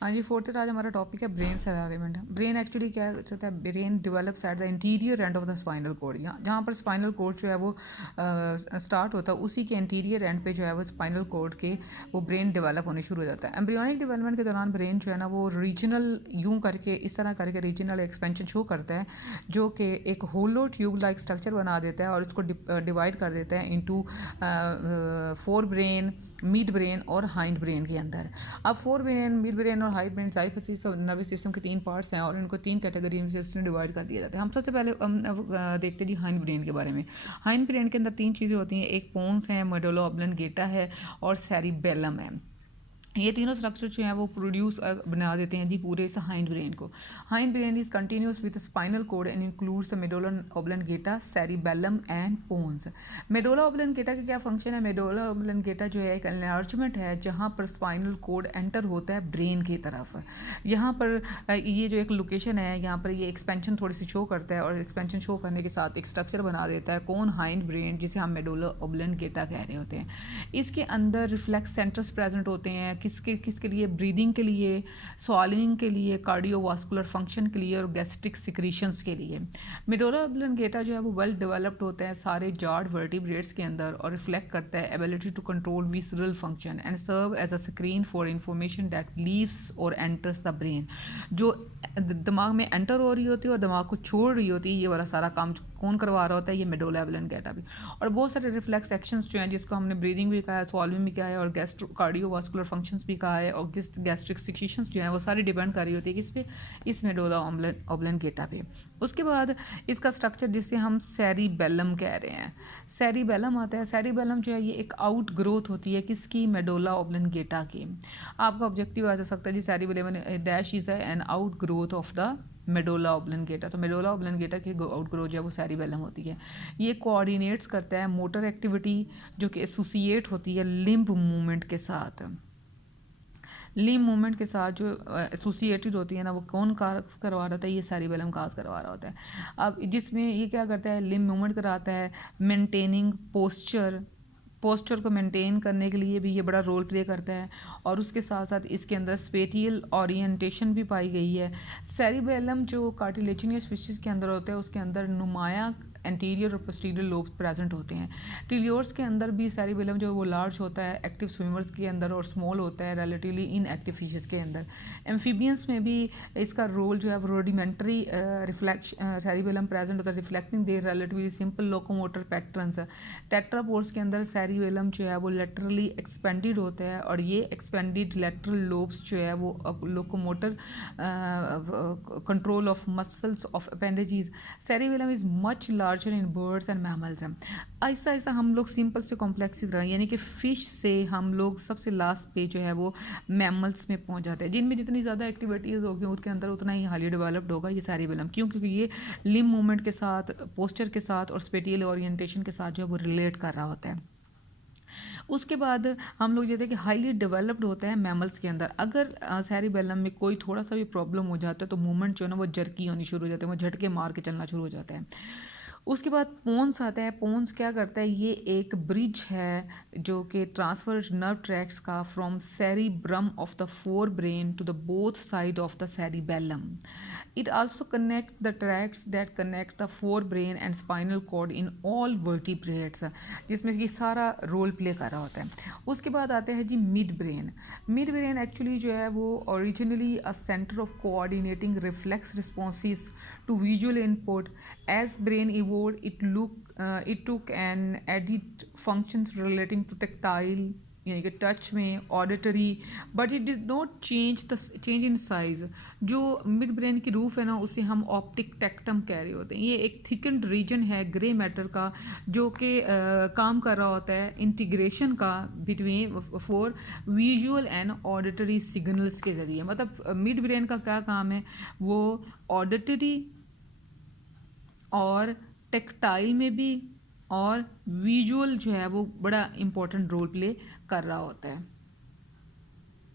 हाँ जी, फोर्थ आज हमारा टॉपिक है brain cell arrangement. Brain actually क्या होता है, brain develops at the interior end of the spinal cord. यहाँ जहाँ पर स्पाइनल कोड जो है वो स्टार्ट होता है, उसी के इंटीरियर एंड पे जो है वो स्पाइनल कोड के वो ब्रेन डेवलप होने शुरू हो जाता है। एम्ब्रियोनिक डेवलपमेंट के दौरान ब्रेन जो है ना वो रीजनल यूँ करके इस तरह करके रीजनल एक्सपेंशन शो करता है, जो कि एक होलो ट्यूब लाइक स्ट्रक्चर बना देता है और उसको डिवाइड कर देता है into fore brain, mid brain और हाइंड ब्रेन के अंदर। अब फोर ब्रेन, मिड ब्रेन और हाइंड ब्रेन जाइफस नर्वस सिस्टम के तीन पार्ट्स हैं और इनको तीन कैटेगरी में से उसने डिवाइड कर दिया जाता है। हम सबसे पहले देखते हैं जी हाइंड ब्रेन के बारे में। हाइंड ब्रेन के अंदर तीन चीज़ें होती हैं, एक पोन्स है, मेडुला ऑब्लंगेटा है और सेरिबेलम है। ये तीनों स्ट्रक्चर जो हैं वो प्रोड्यूस बना देते हैं जी पूरे इस हाइंड ब्रेन को। Hindbrain is continuous with spinal cord and includes medulla oblongata, cerebellum and pons. Medulla oblongata का क्या फंक्शन है? मेडुला ऑब्लंगेटा जो है एक एनलार्जमेंट है जहाँ पर स्पाइनल कोड एंटर होता है ब्रेन की तरफ। यहाँ पर ये जो एक लोकेशन है, यहाँ पर ये एक्सपेंशन थोड़ी सी शो करता है और एक्सपेंशन शो करने के साथ एक स्ट्रक्चर बना देता है कौन? हाइंड ब्रेन, जिसे हम मेडुला ऑब्लंगेटा कह रहे होते हैं। इसके अंदर रिफ्लेक्स सेंटर्स प्रेजेंट होते हैं, किसके लिए? ब्रीदिंग के लिए, स्वॉलिंग के लिए, कार्डियोवास्कुलर फंक्शन के लिए और गैस्ट्रिक सिक्रीशंस के लिए। मेडुला ऑब्लंगेटा जो है वो वेल डेवलप्ड होता है सारे जार्ड वर्टिब्रेट्स के अंदर और रिफ्लेक्ट करता है ability to control visceral function and serve as a screen for information that leaves और एंटर्स द ब्रेन। जो दिमाग में एंटर हो रही होती है और दिमाग को छोड़ रही होती है, ये वाला सारा काम कौन करवा रहा होता है? ये मेडुला ऑब्लंगेटा भी। और बहुत सारे रिफ्लेक्स एक्शंस जो हैं, जिसको हमने ब्रीदिंग भी कहा है, स्वॉलिंग भी कहा है और कार्डियोवास्कुलर फंक्शंस भी कहा है और गैस्ट्रिक सिक्रीशंस जो हैं वो सारी डिपेंड कर रही होती है किस पे? इस मेडुला ऑब्लंगेटा पे। उसके बाद इसका स्ट्रक्चर जिसे हम सेरिबेलम कह रहे हैं, सेरिबेलम आता है। सेरिबेलम जो है ये एक आउट ग्रोथ होती है किसकी? मेडुला ऑब्लंगेटा की। आपका ऑब्जेक्टिव आ जा सकता है जी cerebellum dash is an outgrowth of the medulla oblongata. तो मेडुला ऑब्लंगेटा की आउट ग्रोथ जो है वो सेरिबेलम होती है। ये कोऑर्डिनेट्स करता है मोटर एक्टिविटी जो कि एसोसिएट होती है लिम्ब मूवमेंट के साथ। लिम्ब मूवमेंट के साथ जो एसोसिएटेड होती है ना, वो कौन काज करवा रहा होता है? ये सेरिबेलम काज करवा रहा होता है। अब जिसमें ये क्या करता है? लिम्ब मूवमेंट कराता है, मेंटेनिंग पोस्चर को मेंटेन करने के लिए भी ये बड़ा रोल प्ले करता है और उसके साथ साथ इसके अंदर स्पेटियल ओरिएंटेशन भी पाई गई है। सेरिबेलम जो कार्टिलेजिनियस फिशेस के अंदर होता है उसके अंदर नुमाया एंटीरियर और पोस्टीरियर लोब्स प्रेजेंट होते हैं। टिलियोर्स के अंदर भी सेरिबेलम जो है वो लार्ज होता है एक्टिव स्विमर्स के अंदर और स्मॉल होता है रिलेटिवली इनएक्टिव फिशेस के अंदर। एम्फीबियंस में भी इसका रोल जो है वो रूडिमेंट्री सेरिबेलम प्रेजेंट होता है reflecting their relatively simple locomotor patterns. Tetrapods के अंदर सेरिबेलम जो है वो लेटरली एक्सपेंडेड होता है और ये एक्सपेंडेड लेटरल लोब्स जो है वो locomotor control of muscles of appendages. Cerebellum is much larger in birds and mammals. ऐसा ऐसा हम लोग सिंपल से कॉम्प्लेक्स यानी कि फ़िश से हम लोग सबसे लास्ट पे जो है वो मैमल्स में पहुंच जाते हैं, जिनमें जितनी ज़्यादा एक्टिविटीज़ होगी उसके अंदर उतना ही हाईली डेवलप्ड होगा ये सेरिबेलम। क्यों? क्योंकि ये लिम्ब मूवमेंट के साथ, पोस्चर के साथ और स्पेटियल ओरिएंटेशन के साथ जो है वो रिलेट कर रहा होता है। उसके बाद हम लोग कहते हैं कि हाईली डेवलप्ड होता है मैमल्स के अंदर। अगर सेरिबेलम में कोई थोड़ा सा भी प्रॉब्लम हो जाता है तो मूवमेंट जो है ना वो जर्की होनी शुरू हो जाती है, वो झटके मार के चलना शुरू हो जाता है। उसके बाद पोन्स आता है। पोन्स क्या करता है? ये एक ब्रिज है जो कि ट्रांसफर नर्व ट्रैक्स का from cerebrum of the forebrain to the both side of the cerebellum. It also connect the tracts that connect the forebrain and spinal cord in all vertebrates, जिसमें ये सारा role play कर रहा होता है। उसके बाद आते हैं जी midbrain. Midbrain actually जो है वो originally a centre of coordinating reflex responses to visual input. As brain evolved, it took an added functions relating to tactile यानी कि टच में, auditory, but it does not change in size. जो midbrain की roof है ना उसे हम optic tectum कह रहे होते हैं। ये एक थिकन्ड रीजन है ग्रे मैटर का जो कि काम कर रहा होता है इंटीग्रेशन का between for visual and auditory signals के ज़रिए। मतलब मिड ब्रेन का क्या काम है? वो ऑडिटरी और टेक्टाइल में भी और विजुअल जो है वो बड़ा इम्पोर्टेंट रोल प्ले कर रहा होता है।